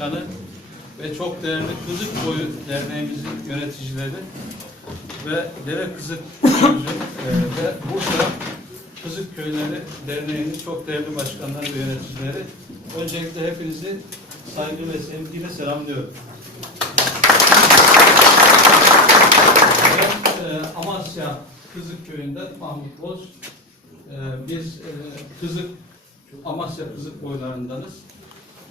Başkanı ve çok değerli Kızık Boyu Derneğimizin yöneticileri ve Dere Kızık e, ve Bursa Kızık Köyleri Derneği'nin çok değerli başkanları ve yöneticileri. Öncelikle hepinizi saygı ve sevgiyle selamlıyorum. Ben e, Amasya Kızık Köyü'nden Mahmut Boz. E, biz e, Kızık, Amasya Kızık boylarındanız.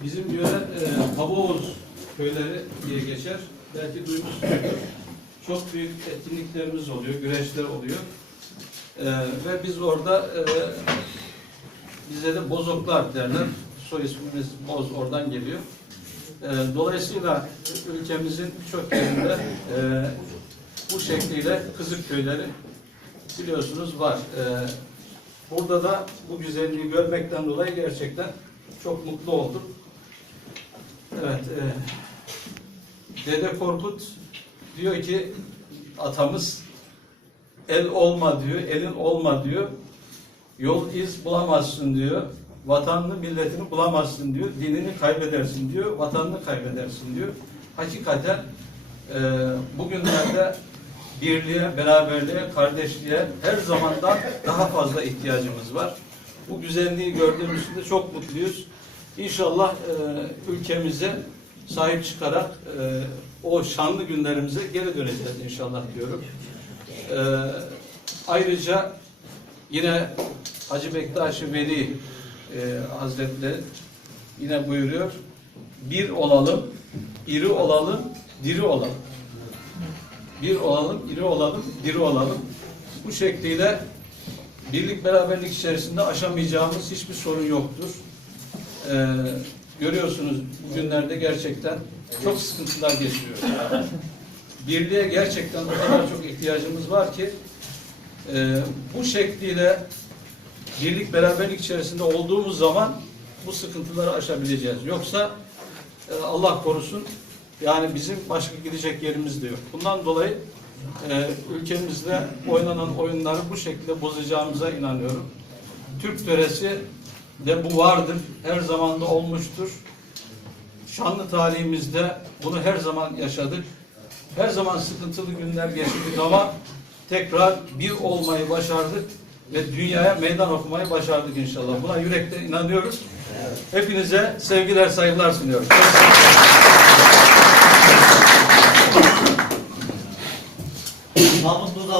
Bizim yöre e, Babaoğuz köyleri diye geçer. Belki duymuşsunuzdur. Çok büyük etkinliklerimiz oluyor, güreşler oluyor. E, ve biz orada e, bize de bozoklar derler. Soy ismimiz Boz oradan geliyor. E, dolayısıyla ülkemizin birçok yerinde e, bu şekliyle Kızık köyleri biliyorsunuz var. E, burada da bu güzelliği görmekten dolayı gerçekten çok mutlu oldum. Evet. E, Dede Korkut diyor ki atamız el olma diyor, elin olma diyor. Yol iz bulamazsın diyor. Vatanını, milletini bulamazsın diyor. Dinini kaybedersin diyor. Vatanını kaybedersin diyor. Hakikaten e, bugünlerde birliğe, beraberliğe, kardeşliğe her zamandan daha fazla ihtiyacımız var. Bu güzelliği gördüğümüzde çok mutluyuz. İnşallah e, ülkemize sahip çıkarak e, o şanlı günlerimize geri döneceğiz inşallah diyorum. E, ayrıca yine Hacı Bektaş-ı Veli e, Hazretleri yine buyuruyor. Bir olalım, iri olalım, diri olalım. Bir olalım, iri olalım, diri olalım. Bu şekliyle birlik beraberlik içerisinde aşamayacağımız hiçbir sorun yoktur. Ee, görüyorsunuz bugünlerde gerçekten çok sıkıntılar geçiyor. Birliğe gerçekten o kadar çok ihtiyacımız var ki e, bu şekliyle birlik beraberlik içerisinde olduğumuz zaman bu sıkıntıları aşabileceğiz. Yoksa e, Allah korusun yani bizim başka gidecek yerimiz de yok. Bundan dolayı e, ülkemizde oynanan oyunları bu şekilde bozacağımıza inanıyorum. Türk töresi de bu vardır. Her zaman da olmuştur. Şanlı tarihimizde bunu her zaman yaşadık. Her zaman sıkıntılı günler geçirdik ama tekrar bir olmayı başardık ve dünyaya meydan okumayı başardık inşallah. Buna yürekten inanıyoruz. Hepinize sevgiler, saygılar sunuyorum. Mahmut